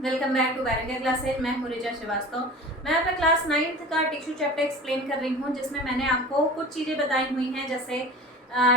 Welcome back to bearing classes. मैं हूँ रिचा श्रीवास्तव। मैं अपना क्लास 9th का टिश्यू चैप्टर एक्सप्लेन कर रही हूँ, जिसमें मैंने आपको कुछ चीज़ें बताई हुई हैं, जैसे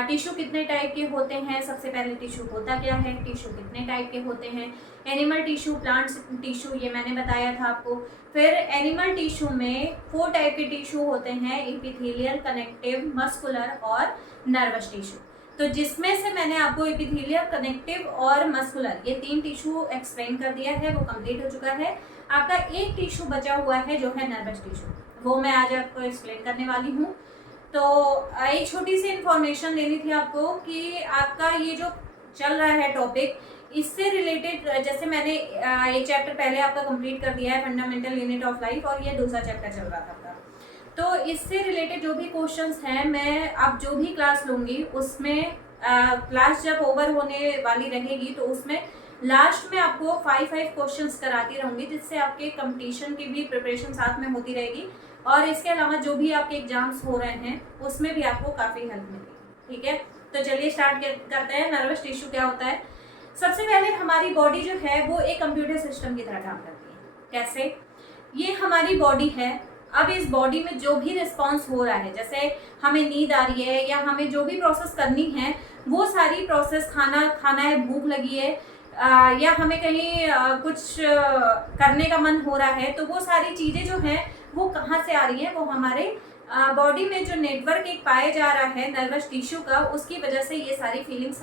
टिश्यू कितने टाइप के होते हैं, सबसे पहले टिश्यू होता क्या है, टिश्यू कितने टाइप के होते हैं, एनिमल टिश्यू, प्लांट टिश्यू, ये मैंने बताया था आपको। फिर एनिमल टिश्यू में 4 टाइप के टिश्यू होते हैं, एपिथेलियल, कनेक्टिव, मस्कुलर और नर्वस टिश्यू। तो जिसमें से मैंने आपको एपिथेलियल, कनेक्टिव और मस्कुलर ये 3 टिश्यू एक्सप्लेन कर दिया है, वो कंप्लीट हो चुका है। आपका एक टिश्यू बचा हुआ है जो है नर्वस टिश्यू, वो मैं आज आपको एक्सप्लेन करने वाली हूँ। तो एक छोटी सी इंफॉर्मेशन देनी थी आपको कि आपका ये जो चल रहा है टॉपिक, इससे रिलेटेड, जैसे मैंने एक चैप्टर पहले आपका कंप्लीट कर दिया है, फंडामेंटल यूनिट ऑफ लाइफ, और ये दूसरा चैप्टर चल रहा था। तो इससे रिलेटेड जो भी क्वेश्चंस हैं, मैं अब जो भी क्लास लूँगी उसमें क्लास जब ओवर होने वाली रहेगी तो उसमें लास्ट में आपको 5 क्वेश्चंस कराती रहूँगी, जिससे आपके कंपटीशन की भी प्रिपरेशन साथ में होती रहेगी, और इसके अलावा जो भी आपके एग्जाम्स हो रहे हैं उसमें भी आपको काफ़ी हेल्प मिलेगी। ठीक है, तो चलिए स्टार्ट करते हैं। नर्वस टिश्यू क्या होता है? सबसे पहले हमारी बॉडी जो है वो एक कंप्यूटर सिस्टम की तरह काम करती है। कैसे? ये हमारी बॉडी है। अब इस बॉडी में जो भी रिस्पॉन्स हो रहा है, जैसे हमें नींद आ रही है या हमें जो भी प्रोसेस करनी है, वो सारी प्रोसेस, खाना खाना है, भूख लगी है, या हमें कहीं कुछ करने का मन हो रहा है, तो वो सारी चीज़ें जो हैं वो कहाँ से आ रही हैं? वो हमारे बॉडी में जो नेटवर्क एक पाया जा रहा है नर्वस टिश्यू का, उसकी वजह से ये सारी फीलिंग्स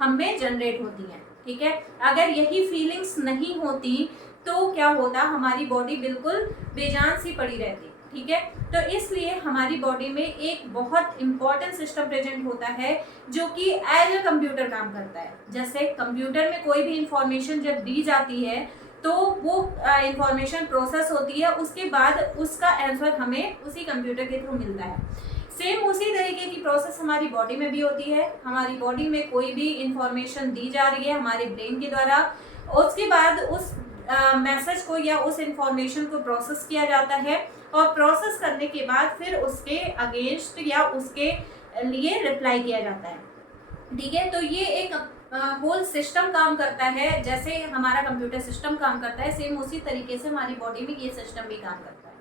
हमें जनरेट होती हैं। ठीक है, अगर यही फीलिंग्स नहीं होती तो क्या होता? हमारी बॉडी बिल्कुल बेजान सी पड़ी रहती। ठीक है, तो इसलिए हमारी बॉडी में एक बहुत इंपॉर्टेंट सिस्टम प्रेजेंट होता है जो कि एज ए कंप्यूटर काम करता है। जैसे कंप्यूटर में कोई भी इंफॉर्मेशन जब दी जाती है तो वो इंफॉर्मेशन प्रोसेस होती है, उसके बाद उसका आंसर हमें उसी कंप्यूटर के थ्रू मिलता है। सेम उसी तरीके की प्रोसेस हमारी बॉडी में भी होती है। हमारी बॉडी में कोई भी इंफॉर्मेशन दी जा रही है हमारे ब्रेन के द्वारा, उसके बाद उस मैसेज को या उस इंफॉर्मेशन को प्रोसेस किया जाता है, और प्रोसेस करने के बाद फिर उसके अगेंस्ट या उसके लिए रिप्लाई किया जाता है। ठीक है, तो ये एक होल सिस्टम काम करता है। जैसे हमारा कंप्यूटर सिस्टम काम करता है, सेम उसी तरीके से हमारी बॉडी में ये सिस्टम भी काम करता है।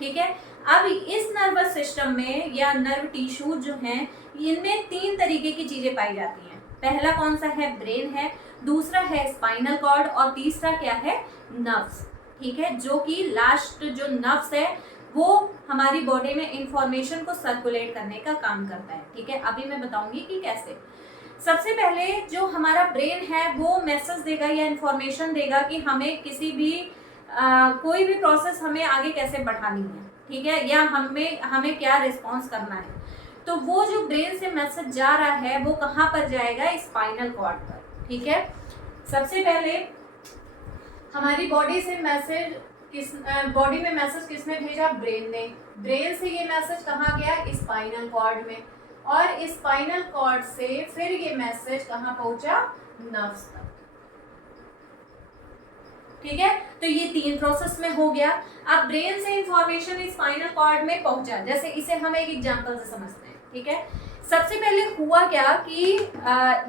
ठीक है, अब इस नर्वस सिस्टम में या नर्व टिश्यू जो हैं, इनमें 3 तरीके की चीज़ें पाई जाती हैं। पहला कौन सा है? ब्रेन है, दूसरा है स्पाइनल कॉर्ड, और तीसरा क्या है? नर्व्स। ठीक है, जो कि लास्ट जो नर्व्स है वो हमारी बॉडी में इंफॉर्मेशन को सर्कुलेट करने का काम करता है। ठीक है, अभी मैं बताऊंगी कि कैसे। सबसे पहले जो हमारा ब्रेन है वो मैसेज देगा या इंफॉर्मेशन देगा कि हमें किसी भी कोई भी प्रोसेस हमें आगे कैसे बढ़ानी है। ठीक है, या हमें क्या रिस्पॉन्स करना है। तो वो जो ब्रेन से मैसेज जा रहा है वो कहाँ पर जाएगा? स्पाइनल कॉर्ड पर। ठीक है, सबसे पहले हमारी बॉडी से मैसेज बॉडी में मैसेज किसने भेजा? ब्रेन ने। ब्रेन से ये मैसेज कहाँ गया? स्पाइनल कॉर्ड में, और स्पाइनल कॉर्ड से फिर ये मैसेज कहाँ पहुंचा? नर्व्स तक। ठीक है, तो ये 3 प्रोसेस में हो गया। अब ब्रेन से इंफॉर्मेशन स्पाइनल कॉर्ड में पहुंचा, जैसे इसे हम एक एग्जांपल से समझते हैं। ठीक है, सबसे पहले हुआ क्या कि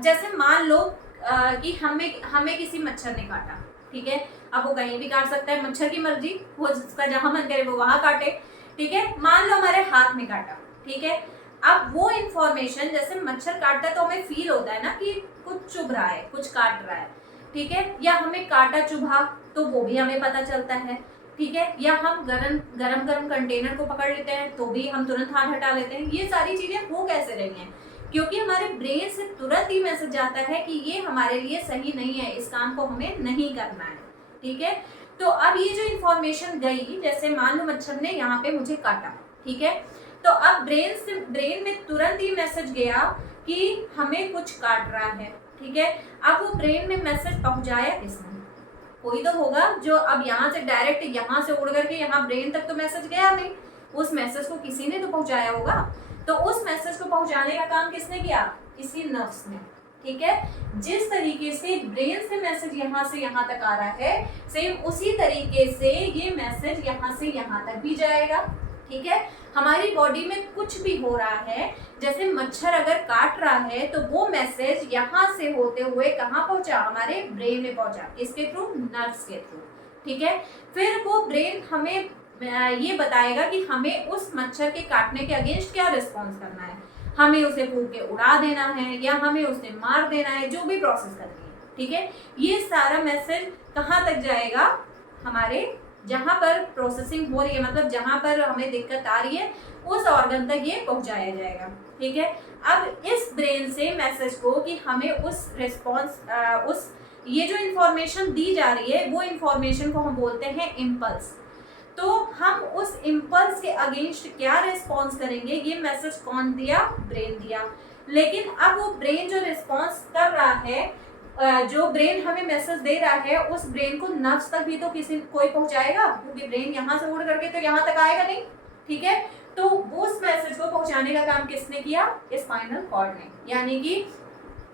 जैसे मान लो कि हमें किसी मच्छर ने काटा। ठीक है, अब वो कहीं भी काट सकता है, मच्छर की मर्जी, वो जिसका जहां मन करे वो वहां काटे। ठीक है, मान लो हमारे हाथ में काटा। ठीक है, अब वो इंफॉर्मेशन, जैसे मच्छर काटता है तो हमें फील होता है ना कि कुछ चुभ रहा है, कुछ काट रहा है। ठीक है, या हमें काटा चुभा तो वो भी हमें पता चलता है। ठीक है, या हम गरम कंटेनर को पकड़ लेते हैं तो भी हम तुरंत हाथ हटा लेते हैं। ये सारी चीजें हो कैसे रही हैं? क्योंकि हमारे ब्रेन से तुरंत ही मैसेज जाता है कि ये हमारे लिए सही नहीं है, इस काम को हमें नहीं करना है। ठीक है, तो अब ये जो इंफॉर्मेशन गई, जैसे मान लो मच्छर ने यहाँ पे मुझे काटा। ठीक है, तो अब ब्रेन में तुरंत ही मैसेज गया कि हमें कुछ काट रहा है। ठीक है, अब वो ब्रेन में मैसेज पहुंचाया किसने? कोई तो होगा जो अब यहाँ से डायरेक्ट यहाँ से उड़ करके यहाँ ब्रेन तक तो मैसेज गया नहीं, उस मैसेज को किसी ने तो पहुंचाया होगा। तो उस मैसेज को पहुंचाने का काम किसने किया? किसी नर्व्स ने। ठीक है, जिस तरीके से ब्रेन से मैसेज यहाँ से यहाँ तक आ रहा है, सेम उसी तरीके से ये मैसेज यहाँ से यहाँ तक भी जाएगा। ठीक है। हमारी बॉडी में कुछ भी हो रहा है, जैसे मच्छर अगर काट रहा है तो वो मैसेज यहाँ से होते हुए कहाँ पहुंचा, हमारे ब्रेन में पहुंचा, इसके थ्रू, नर्व्स के थ्रू, ठीक है। फिर वो ब्रेन हमें ये बताएगा कि हमें उस मच्छर के काटने के अगेंस्ट क्या रिस्पॉन्स करना है, हमें उसे फूंक के उड़ा देना है या हमें उसे मार देना है, जो भी प्रोसेस करनी है, ठीक है। ये सारा मैसेज कहाँ तक जाएगा, हमारे जहाँ पर प्रोसेसिंग हो रही है, मतलब जहाँ पर हमें दिक्कत आ रही है उस ऑर्गन तक ये पहुँचाया जाएगा, ठीक है। अब इस ब्रेन से मैसेज को कि हमें उस रिस्पॉन्स उस ये जो इंफॉर्मेशन दी जा रही है वो इंफॉर्मेशन को हम बोलते हैं इम्पल्स। तो हम उस इम्पल्स के अगेंस्ट क्या रिस्पॉन्स करेंगे, ये मैसेज कौन दिया, ब्रेन दिया। लेकिन अब वो ब्रेन जो रिस्पॉन्स कर रहा है, जो ब्रेन हमें मैसेज दे रहा है, उस ब्रेन को नर्व्स तक भी तो कोई पहुंचाएगा, क्योंकि ब्रेन यहाँ से उड़ करके तो यहाँ तक आएगा नहीं, ठीक है। तो उस मैसेज को पहुंचाने का काम किसने किया, स्पाइनल कॉर्ड ने। यानी कि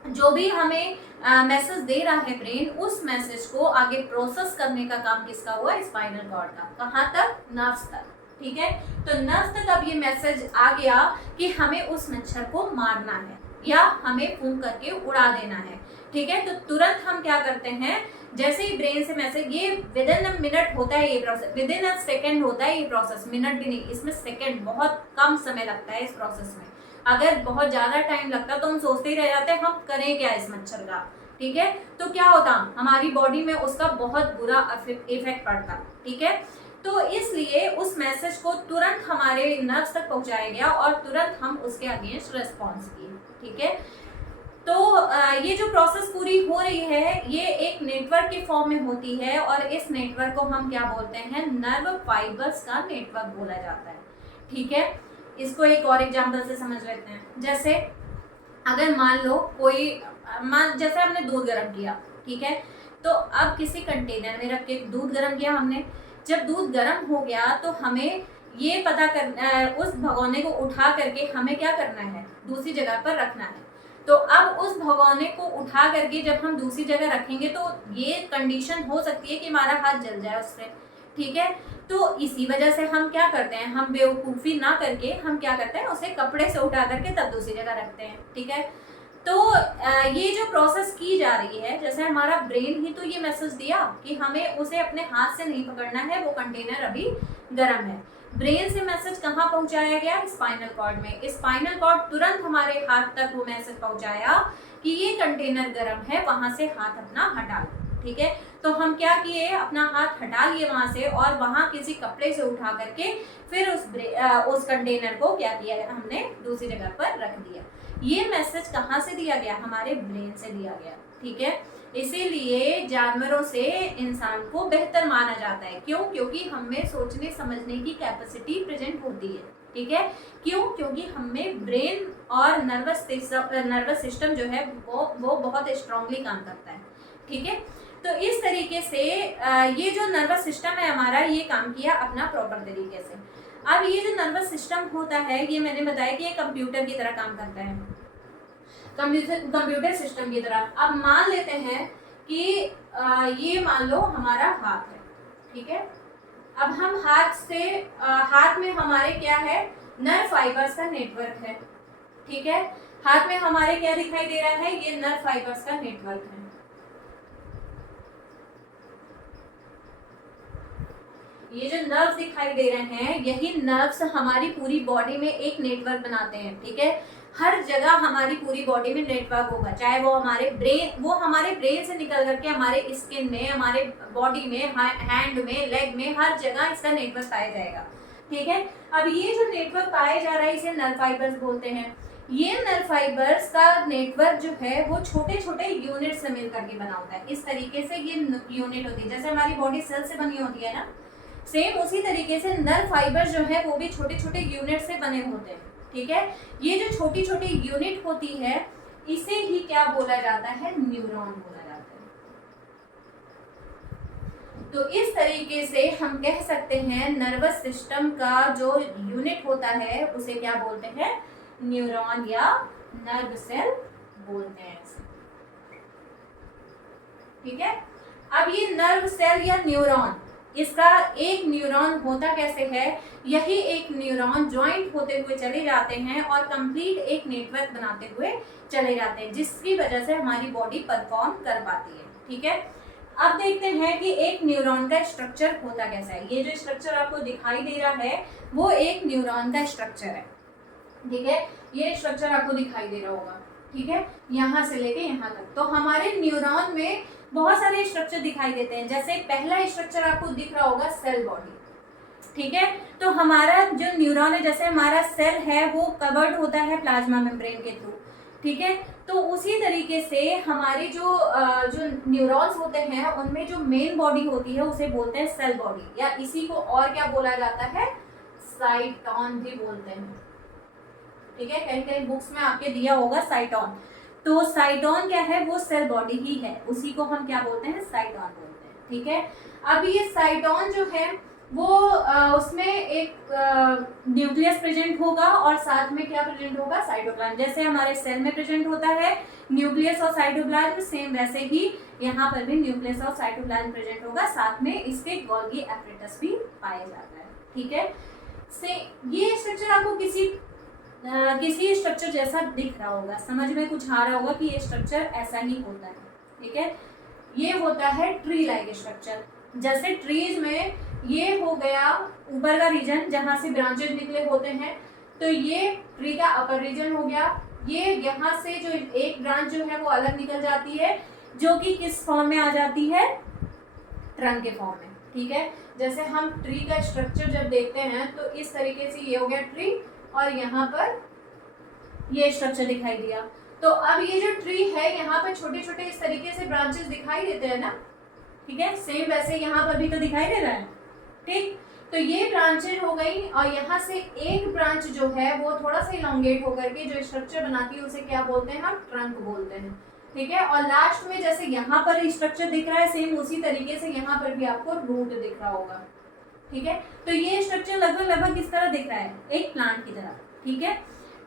जो भी हमें मैसेज दे रहा है ब्रेन, उस मैसेज को आगे प्रोसेस करने का काम किसका हुआ, स्पाइनल कॉर्ड का। कहाँ तक, नर्व्स तक, ठीक है। तो नर्व्स तक अब ये मैसेज आ गया कि हमें उस मच्छर को मारना है या हमें फूंक करके उड़ा देना है, ठीक है। तो तुरंत हम क्या करते हैं, जैसे ही ब्रेन से मैसेज, ये विद इन अ मिनट होता है ये process, with in a second होता है ये प्रोसेस, मिनट भी नहीं, इसमें सेकेंड, बहुत कम समय लगता है इस प्रोसेस में। अगर बहुत ज़्यादा टाइम लगता तो हम सोचते ही रह जाते हम करें क्या इस मच्छर का, ठीक है। तो क्या होता, हमारी बॉडी में उसका बहुत बुरा इफेक्ट पड़ता, ठीक है। तो इसलिए उस मैसेज को तुरंत हमारे नर्व्स तक पहुंचाया गया और तुरंत हम उसके अगेंस्ट रिस्पॉन्स किए, ठीक है। तो ये जो प्रोसेस पूरी हो रही है ये एक नेटवर्क के फॉर्म में होती है और इस नेटवर्क को हम क्या बोलते हैं, नर्व फाइबर्स का नेटवर्क बोला जाता है, ठीक है। इसको एक और एग्जांपल से समझ लेते हैं। जैसे अगर मान लो कोई, जैसे हमने दूध गर्म किया, ठीक है। तो अब किसी कंटेनर में रख के दूध गर्म किया हमने, जब दूध गर्म हो गया तो हमें ये पता कर, उस भगोने को उठा करके हमें क्या करना है, दूसरी जगह पर रखना है। तो अब उस भगोने को उठा करके जब हम दूसरी जगह रखेंगे तो ये कंडीशन हो सकती है कि हमारा हाथ जल जाए उससे, ठीक है। तो इसी वजह से हम क्या करते हैं, हम बेवकूफ़ी ना करके हम क्या करते हैं, उसे कपड़े से उठा करके तब दूसरी जगह रखते हैं, ठीक है। तो ये जो प्रोसेस की जा रही है, जैसे हमारा ब्रेन ही तो ये मैसेज दिया कि हमें उसे अपने हाथ से नहीं पकड़ना है, वो कंटेनर अभी गर्म है। ब्रेन से मैसेज कहाँ पहुंचाया गया, स्पाइनल कॉर्ड में। स्पाइनल कॉर्ड तुरंत हमारे हाथ तक वो मैसेज पहुंचाया कि ये कंटेनर गर्म है, वहां से हाथ अपना हटा लो, ठीक है। तो हम क्या किए, अपना हाथ हटा लिए वहां से और वहां किसी कपड़े से उठा करके फिर उस कंटेनर को क्या किया, हमने दूसरी जगह पर रख दिया। ये मैसेज कहाँ से दिया गया, हमारे ब्रेन से दिया गया, ठीक है। इसीलिए जानवरों से इंसान को बेहतर माना जाता है। क्यों, क्योंकि हमें सोचने समझने की कैपेसिटी प्रेजेंट होती है, ठीक है। क्यों, क्योंकि हमें ब्रेन और नर्वस सिस्टम जो है वो बहुत स्ट्रांगली काम करता है, ठीक है। तो इस तरीके से ये जो नर्वस सिस्टम है हमारा, ये काम किया अपना प्रॉपर तरीके से। अब ये जो नर्वस सिस्टम होता है, ये मैंने बताया कि ये कंप्यूटर की तरह काम करता है, कंप्यूटर सिस्टम की तरह। अब मान लेते हैं कि ये मान लो हमारा हाथ है, ठीक है। अब हम हाथ में हमारे क्या है, नर्व फाइबर्स का नेटवर्क है, ठीक है। हाथ में हमारे क्या दिखाई दे रहा है, ये नर्व फाइबर्स का नेटवर्क है। ये जो नर्व्स दिखाई दे रहे हैं, यही नर्व्स हमारी पूरी बॉडी में एक नेटवर्क बनाते हैं, ठीक है। हर जगह हमारी पूरी बॉडी में नेटवर्क होगा, चाहे वो हमारे ब्रेन से निकल करके हमारे स्किन में, हमारे बॉडी में, हैंड में, लेग में, हर जगह इसका नेटवर्क पाया जाएगा, ठीक है। अब ये जो नेटवर्क पाया जा रहा है इसे नर्व फाइबर्स बोलते हैं। ये नर्व फाइबर्स का नेटवर्क जो है वो छोटे छोटे यूनिट से मिल करके बना होता है। इस तरीके से ये यूनिट होती है, जैसे हमारी बॉडी सेल से बनी होती है ना, सेम उसी तरीके से नर्व फाइबर जो है वो भी छोटे छोटे यूनिट से बने होते हैं, ठीक है। ये जो छोटी छोटी यूनिट होती है इसे ही क्या बोला जाता है, न्यूरॉन बोला जाता है। तो इस तरीके से हम कह सकते हैं नर्वस सिस्टम का जो यूनिट होता है उसे क्या बोलते हैं, न्यूरॉन या नर्व सेल बोलते हैं, ठीक है। अब ये नर्व सेल या न्यूरॉन इसका एक न्यूरॉन होता कैसे है, यही एक न्यूरॉन ज्वाइंट होते हुए चले जाते हैं और कंप्लीट एक नेटवर्क बनाते हुए चले जाते हैं, जिसकी वजह से हमारी बॉडी परफॉर्म कर पाती है। ठीक है, अब देखते हैं कि एक न्यूरॉन का स्ट्रक्चर होता कैसा है। ये जो स्ट्रक्चर आपको दिखाई दे रहा है वो एक न्यूरॉन का स्ट्रक्चर है। ठीक है, ये स्ट्रक्चर आपको दिखाई दे रहा होगा। ठीक है, यहाँ से लेके यहाँ तक। तो हमारे न्यूरॉन में बहुत सारे स्ट्रक्चर दिखाई देते हैं। जैसे पहला स्ट्रक्चर आपको दिख रहा होगा सेल बॉडी। ठीक है, तो हमारा जो न्यूरॉन है, जैसे हमारा सेल है वो कवर्ड होता है प्लाज्मा मेम्ब्रेन के थ्रू। ठीक है, तो उसी तरीके से हमारे जो न्यूरॉन्स होते हैं उनमें जो मेन बॉडी होती है उसे बोलते हैं सेल बॉडी, या इसी को और क्या बोला जाता है, साइटॉन भी बोलते हैं। ठीक है, कहीं कहीं बुक्स में आपके दिया होगा साइटॉन। तो साइटॉन क्या है, वो सेल बॉडी ही है, उसी को हम क्या बोलते हैं, साइटॉन बोलते हैं। ठीक है, अब ये साइटॉन जो है वो उसमें एक न्यूक्लियस प्रेजेंट होगा और साथ में क्या प्रेजेंट होगा, साइटोप्लाज्म। जैसे हमारे सेल में प्रेजेंट होता है न्यूक्लियस और साइटोप्लाज्म, सेम वैसे ही यहाँ पर भी न्यूक्लियस और साइटोप्लाज्म प्रेजेंट होगा, साथ में इसके गोल्गी एपरेटस भी पाया जाता है। ठीक है, से ये स्ट्रक्चर आपको किसी स्ट्रक्चर जैसा दिख रहा होगा, समझ में कुछ आ रहा होगा कि ये स्ट्रक्चर ऐसा ही होता है। ठीक है, ये होता है ट्री लाइक स्ट्रक्चर। जैसे ट्रीज में ये हो गया ऊपर का रीजन जहां से ब्रांचेस निकले होते हैं, तो ये ट्री का अपर रीजन हो गया। ये यहाँ से जो एक ब्रांच जो है वो अलग निकल जाती है, जो कि किस फॉर्म में आ जाती है, ट्रंक के फॉर्म में। ठीक है, जैसे हम ट्री का स्ट्रक्चर जब देखते हैं तो इस तरीके से ये हो गया ट्री, और यहाँ पर ये स्ट्रक्चर दिखाई दिया। तो अब ये जो ट्री है यहाँ पर छोटे छोटे इस तरीके से ब्रांचेस दिखाई देते हैं ना। ठीक है, सेम वैसे यहाँ पर भी तो दिखाई दे रहा है। ठीक, तो ये ब्रांचेज हो गई, और यहाँ से एक ब्रांच जो है वो थोड़ा सा इलोंगेट होकर के जो स्ट्रक्चर बनाती है उसे क्या बोलते हैं, हम ट्रंक बोलते हैं। ठीक है, और लास्ट में जैसे यहाँ पर स्ट्रक्चर दिख रहा है, सेम उसी तरीके से यहाँ पर भी आपको रूट दिख रहा होगा। ठीक है, तो ये स्ट्रक्चर लगभग किस तरह दिख रहा है, एक प्लांट की तरह। ठीक है,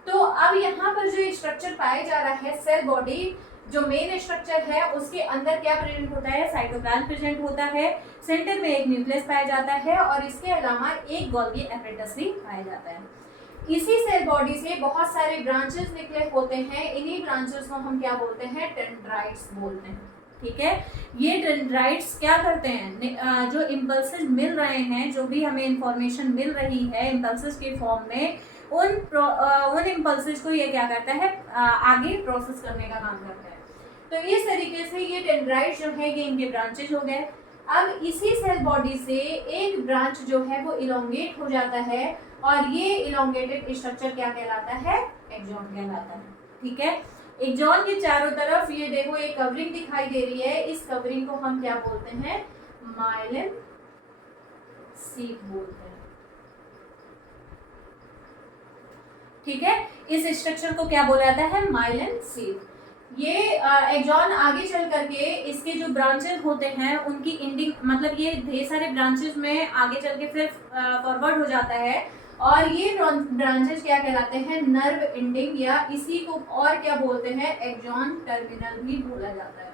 तो अब यहाँ पर जो स्ट्रक्चर पाया जा रहा है, सेल बॉडी जो मेन स्ट्रक्चर है उसके अंदर क्या प्रेजेंट होता है, साइटोप्लाज्म प्रेजेंट होता है, सेंटर में एक न्यूक्लियस पाया जाता है, और इसके अलावा एक गोल्गी एपरेटस भी पाया जाता है। इसी सेल बॉडी से बहुत सारे ब्रांचेस निकले होते हैं, इन्हीं ब्रांचेस को हम क्या बोलते हैं, डेंड्राइट्स बोलते हैं। ठीक है, ये डेंड्राइट्स क्या करते हैं, जो इम्पल्सेस मिल रहे हैं, जो भी हमें इंफॉर्मेशन मिल रही है इम्पल्सेस के फॉर्म में, उन इम्पल्सेस को ये क्या करता है, आगे प्रोसेस करने का काम करता है। तो इस तरीके से ये डेंड्राइट जो है ये इनके ब्रांचेज हो गए। अब इसी सेल बॉडी से एक ब्रांच जो है वो इलोंगेट हो जाता है, और ये इलोंगेटेड स्ट्रक्चर क्या कहलाता है, एक्सॉन कहलाता है। ठीक है, एक्सॉन के चारों तरफ ये देखो एक कवरिंग दिखाई दे रही है, इस कवरिंग को हम क्या बोलते हैं, माइलिन शीथ बोलते हैं। ठीक है, इस स्ट्रक्चर को क्या बोला जाता है, माइलिन शीथ। ये एक्सॉन आगे चल करके इसके जो ब्रांचेस होते हैं उनकी इंडिंग, मतलब ये ढेर सारे ब्रांचेस में आगे चल के फिर फॉरवर्ड हो जाता है, और ये ब्रांचेस क्या कहलाते हैं, नर्व इंडिंग, या इसी को और क्या बोलते हैं, एक्सॉन टर्मिनल भी बोला जाता है।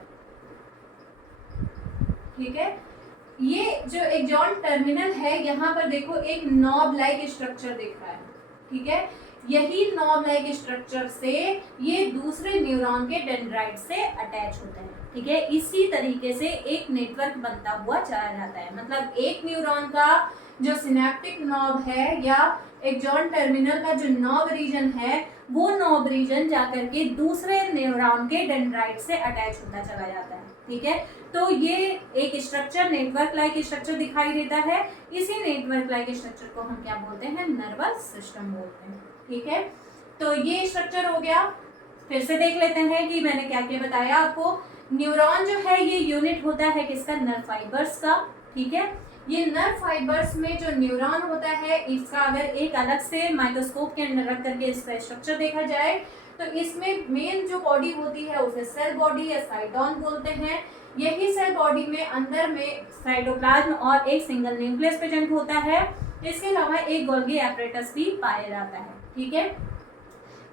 ठीक है, ये जो एक्सॉन टर्मिनल है यहाँ पर देखो एक नॉब लाइक स्ट्रक्चर दिख रहा है। ठीक है, यही नॉब लाइक स्ट्रक्चर से ये दूसरे न्यूरॉन के डेंड्राइट से अटैच होते हैं। ठीक है, इसी तरीके से एक नेटवर्क बनता हुआ चला जाता है, मतलब एक न्यूरॉन का जो सिनेप्टिक नॉब है या एक्सॉन टर्मिनल का जो नॉब रीजन है, वो नॉब रीजन जाकर के दूसरे न्यूरॉन के डेंड्राइट से अटैच होता चला जाता है। ठीक है, तो ये एक स्ट्रक्चर नेटवर्क लाइक स्ट्रक्चर दिखाई देता है। इसी नेटवर्क लाइक स्ट्रक्चर को हम क्या बोलते हैं, नर्वस सिस्टम बोलते हैं। ठीक है, तो ये स्ट्रक्चर हो गया। फिर से देख लेते हैं कि मैंने क्या क्या बताया आपको। न्यूरॉन जो है ये यूनिट होता है किसका, नर्व फाइबर्स का। ठीक है, ये नर्व फाइबर्स में जो न्यूरॉन होता है इसका अगर एक अलग से माइक्रोस्कोप के अंदर रख करके इसका स्ट्रक्चर देखा जाए तो इसमें मेन जो बॉडी होती है उसे सेल बॉडी या साइटॉन बोलते हैं। यही सेल बॉडी में अंदर में साइटोप्लाज्म और एक सिंगल न्यूक्लियस प्रेजेंट होता है। इसके अलावा एक गोल्गी एपरेटस भी पाया जाता है। ठीक है,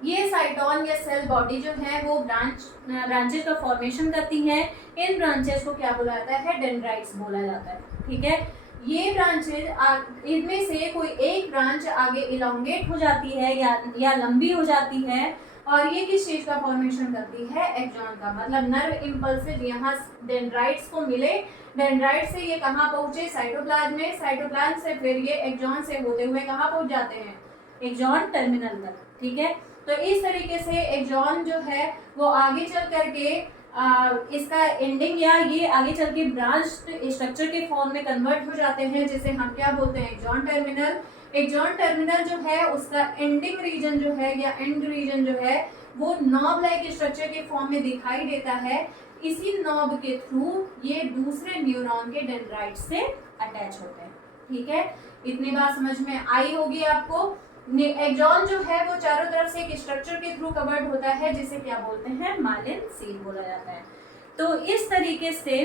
ये साइटॉन या सेल बॉडी जो है वो ब्रांचेस का फॉर्मेशन करती हैं। इन ब्रांचेस को क्या बोला जाता है, डेंड्राइट्स बोला जाता है। ठीक है, ये ब्रांचेज इनमें से कोई एक ब्रांच आगे इलोंगेट हो जाती है या लंबी हो जाती है, और ये किस चीज का फॉर्मेशन करती है? एक्सॉन का। मतलब नर्व इम्पल्सेज यहाँ डेंड्राइट्स को मिले, डेंड्राइट से ये कहाँ पहुंचे? साइटोप्लाज्म में, साइटोप्लाज्म से फिर ये एक्सॉन से होते हुए कहाँ पहुंच जाते हैं? एक्सॉन टर्मिनल तक। ठीक है, तो इस तरीके से एक्सॉन जो है वो आगे चल करके इसका एंडिंग या ये आगे चल के ब्रांच स्ट्रक्चर के फॉर्म में कन्वर्ट हो जाते हैं, जिसे हम क्या बोलते हैं? Axon terminal. एक्सॉन टर्मिनल जो है उसका एंडिंग रीजन जो है या एंड रीजन जो है वो नॉब लाइक स्ट्रक्चर के फॉर्म में दिखाई देता है। इसी नॉब के थ्रू ये दूसरे न्यूरॉन के डेंड्राइट से अटैच होते हैं। ठीक है, इतनी बात समझ में आई होगी आपको। एक्सॉन जो है वो चारों तरफ से एक स्ट्रक्चर के थ्रू कवर्ड होता है, जिसे क्या बोलते हैं? मायलिन शीथ बोला जाता है। तो इस तरीके से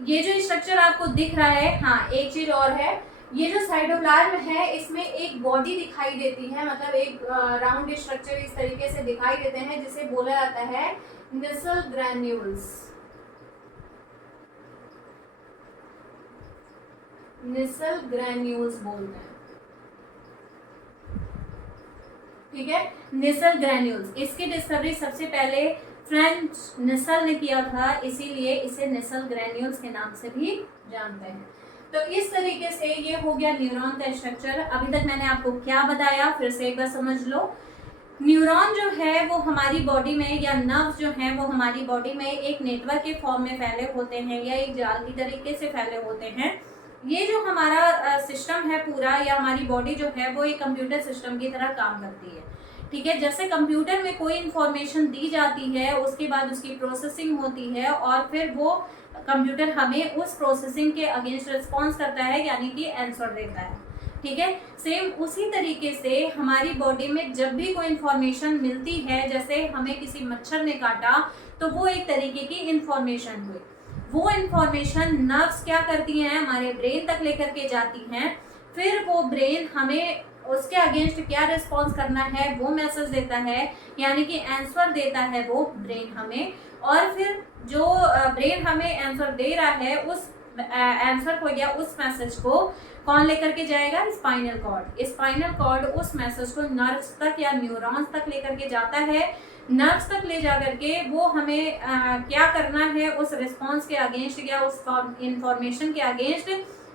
ये जो स्ट्रक्चर आपको दिख रहा है, हाँ एक चीज और है, ये जो साइटोप्लाज्म है इसमें एक बॉडी दिखाई देती है, मतलब एक राउंड स्ट्रक्चर इस तरीके से दिखाई देते हैं, जिसे बोला जाता है नेसल ग्रैन्यूल्स। नेसल ग्रैन्यूल्स बोलते हैं। ठीक है, नेसल ग्रैन्यूल्स, इसकी डिस्कवरी सबसे पहले फ्रेंच नेसल ने किया था, इसीलिए इसे नेसल ग्रैन्यूल्स के नाम से भी जानते हैं। तो इस तरीके से ये हो गया न्यूरॉन का स्ट्रक्चर। अभी तक मैंने आपको क्या बताया फिर से एक बार समझ लो। न्यूरॉन जो है वो हमारी बॉडी में, या नर्व्स जो हैं वो हमारी बॉडी में एक नेटवर्क के फॉर्म में फैले होते हैं या एक जाल की तरीके से फैले होते हैं। ये जो हमारा सिस्टम है पूरा, या हमारी बॉडी जो है वो एक कंप्यूटर सिस्टम की तरह काम करती है। ठीक है, जैसे कंप्यूटर में कोई इंफॉर्मेशन दी जाती है, उसके बाद उसकी प्रोसेसिंग होती है और फिर वो कंप्यूटर हमें उस प्रोसेसिंग के अगेंस्ट रिस्पॉन्स करता है, यानी कि आंसर देता है। ठीक है, सेम उसी तरीके से हमारी बॉडी में जब भी कोई इंफॉर्मेशन मिलती है, जैसे हमें किसी मच्छर ने काटा तो वो एक तरीके की इंफॉर्मेशन हुई, वो इंफॉर्मेशन नर्व्स क्या करती हैं? हमारे ब्रेन तक लेकर के जाती हैं। फिर वो ब्रेन हमें उसके अगेंस्ट क्या रिस्पॉन्स करना है वो मैसेज देता है, यानी कि आंसर देता है वो ब्रेन हमें। और फिर जो ब्रेन हमें आंसर दे रहा है, उस आंसर को या उस मैसेज को कौन लेकर के जाएगा? Spinal cord. स्पाइनल कॉर्ड उस मैसेज को नर्व्स तक या न्यूरॉन्स तक लेकर के जाता है। नर्व्स तक ले जा करके वो हमें क्या करना है, उस रिस्पॉन्स के अगेंस्ट या उस इंफॉर्मेशन के अगेंस्ट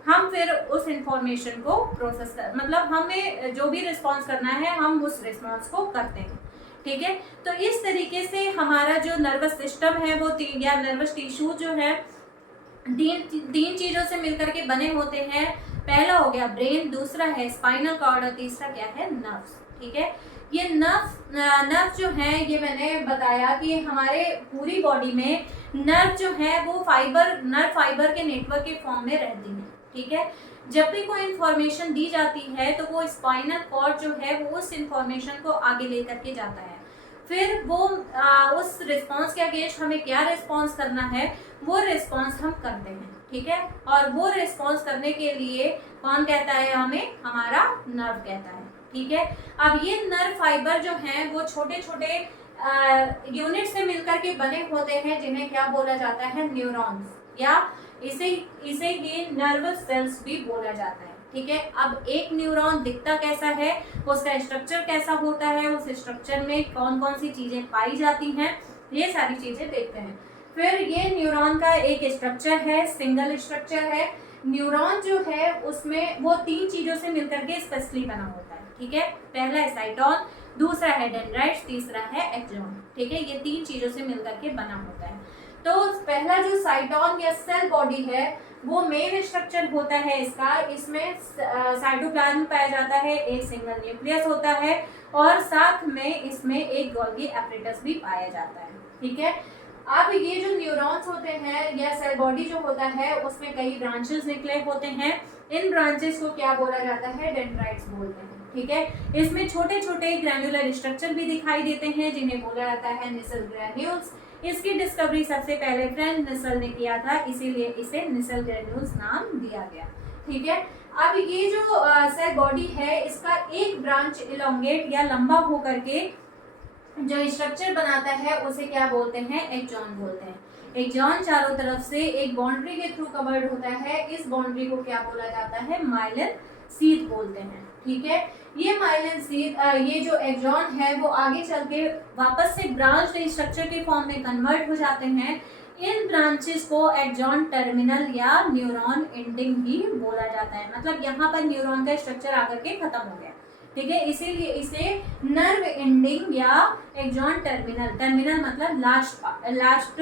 हम फिर उस इंफॉर्मेशन को प्रोसेस कर, मतलब हमें जो भी रिस्पॉन्स करना है हम उस रिस्पॉन्स को करते हैं। ठीक है, तो इस तरीके से हमारा जो नर्वस सिस्टम है वो या नर्वस टिश्यू जो है तीन चीजों से मिलकर के बने होते हैं। पहला हो गया ब्रेन, दूसरा है स्पाइनल कॉर्ड और तीसरा क्या है? नर्व्स। ठीक है, ये नर्व जो है, ये मैंने बताया कि हमारे पूरी बॉडी में नर्व जो है वो नर्व फाइबर के नेटवर्क के फॉर्म में रहती है। ठीक है, जब भी कोई इंफॉर्मेशन दी जाती है तो वो स्पाइनल कॉर्ड जो है वो उस इंफॉर्मेशन को आगे लेकर के जाता है। फिर वो उस रिस्पॉन्स के अगेंस्ट हमें क्या रिस्पॉन्स करना है वो रिस्पॉन्स हम करते हैं। ठीक है, और वो रिस्पॉन्स करने के लिए कौन कहता है हमें? हमारा नर्व कहता है। ठीक है, अब ये नर्व फाइबर जो हैं वो छोटे छोटे यूनिट से मिलकर के बने होते हैं, जिन्हें क्या बोला जाता है? न्यूरॉन्स, या इसे ही नर्वस सेल्स भी बोला जाता है। ठीक है, अब एक न्यूरॉन दिखता कैसा है, उसका स्ट्रक्चर कैसा होता है, उस स्ट्रक्चर में कौन कौन सी चीजें पाई जाती हैं, ये सारी चीजें देखते हैं। फिर ये न्यूरॉन का एक स्ट्रक्चर है, सिंगल स्ट्रक्चर है। न्यूरॉन जो है उसमें वो तीन चीजों से मिलकर के स्पेशली बना होता है। ठीक है, पहला है साइटोन, दूसरा है डेंड्राइट्स, तीसरा है एक्सॉन। ठीक है, ये तीन चीजों से मिलकर के बना होता है। तो पहला जो साइटोन या सेल बॉडी है वो मेन स्ट्रक्चर होता है इसका। इसमें साइटोप्लाज्म पाया जाता है, एक सिंगल न्यूक्लियस होता है और साथ में इसमें एक गोल्गी एपरेटस भी पाया जाता है। ठीक है, अब ये जो न्यूरॉन्स होते हैं या सेल बॉडी जो होता है उसमें कई ब्रांचेस निकले होते हैं। इन ब्रांचेस को क्या बोला जाता है? डेंड्राइट्स बोलते हैं। ठीक है, इसमें छोटे छोटे ग्रैन्युलर स्ट्रक्चर भी दिखाई देते हैं, जिन्हें बोला जाता है नेसल ग्रैन्यूल्स। इसकी डिस्कवरी सबसे पहले फ्रेंच नेसल ने किया था, इसीलिए इसे नेसल ग्रैन्यूल्स नाम दिया गया। ठीक है, अब ये जो सेल बॉडी है इसका एक ब्रांच इलोंगेट या लंबा होकर के जो स्ट्रक्चर बनाता है उसे क्या बोलते हैं? एक्सॉन बोलते हैं। एक्सॉन चारों तरफ से एक बाउंड्री के थ्रू कवर्ड होता है। इस बाउंड्री को क्या बोला जाता है? माइलिन शीथ बोलते हैं। ठीक है, ये माइलिन शीथ, ये जो एक्सॉन है वो आगे चल के वापस से ब्रांच स्ट्रक्चर के फॉर्म में कन्वर्ट हो जाते हैं। इन ब्रांचेस को एक्सॉन टर्मिनल या न्यूरॉन एंडिंग भी बोला जाता है। मतलब यहाँ पर न्यूरॉन का स्ट्रक्चर आकर के खत्म हो गया। ठीक है, इसीलिए इसे नर्व एंडिंग या एक्सॉन टर्मिनल, टर्मिनल मतलब लास्ट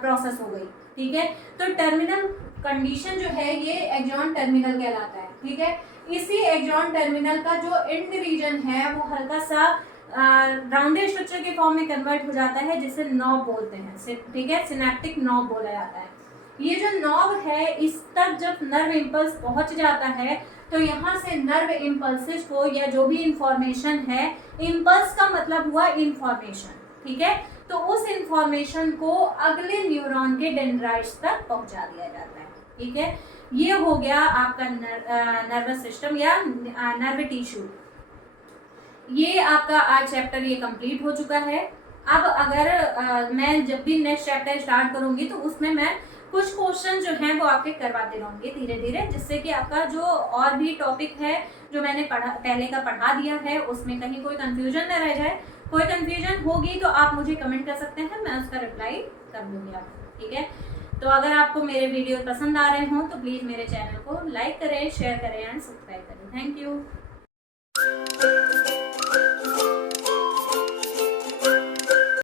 प्रोसेस हो गई। ठीक है, तो टर्मिनल कंडीशन जो है ये एक्सॉन टर्मिनल कहलाता है। ठीक है, इसी एक्सॉन टर्मिनल का जो एंड रीजन है वो हल्का सा राउंडेड स्ट्रक्चर के फॉर्म में कन्वर्ट हो जाता है, जिसे नॉब बोलते हैं। ठीक है, सिनेप्टिक नॉब बोला जाता है। ये जो नॉब है इस तक जब नर्व इम्पल्स पहुंच जाता है तो यहाँ से नर्व इम्पल्सेस को या जो भी इंफॉर्मेशन है, इम्पल्स का मतलब हुआ इंफॉर्मेशन। ठीक है, तो उस इंफॉर्मेशन को अगले न्यूरॉन के डेंड्राइट्स तक पहुंचा दिया जाता है। ठीक है, ये हो गया आपका नर्वस सिस्टम या नर्व टिश्यू। ये आपका आज चैप्टर ये कंप्लीट हो चुका है। अब अगर मैं जब भी नेक्स्ट चैप्टर स्टार्ट करूंगी तो उसमें मैं कुछ क्वेश्चन जो हैं वो आपके करवाते रहूंगी धीरे धीरे, जिससे कि आपका जो और भी टॉपिक है जो मैंने पहले का पढ़ा दिया है उसमें कहीं कोई कंफ्यूजन न रह जाए। कोई कंफ्यूजन होगी तो आप मुझे कमेंट कर सकते हैं, मैं उसका रिप्लाई कर दूंगी आपको। ठीक है, तो अगर आपको मेरे वीडियो पसंद आ रहे हों तो प्लीज़ मेरे चैनल को लाइक करें, शेयर करें एंड सब्सक्राइब करें। Thank you.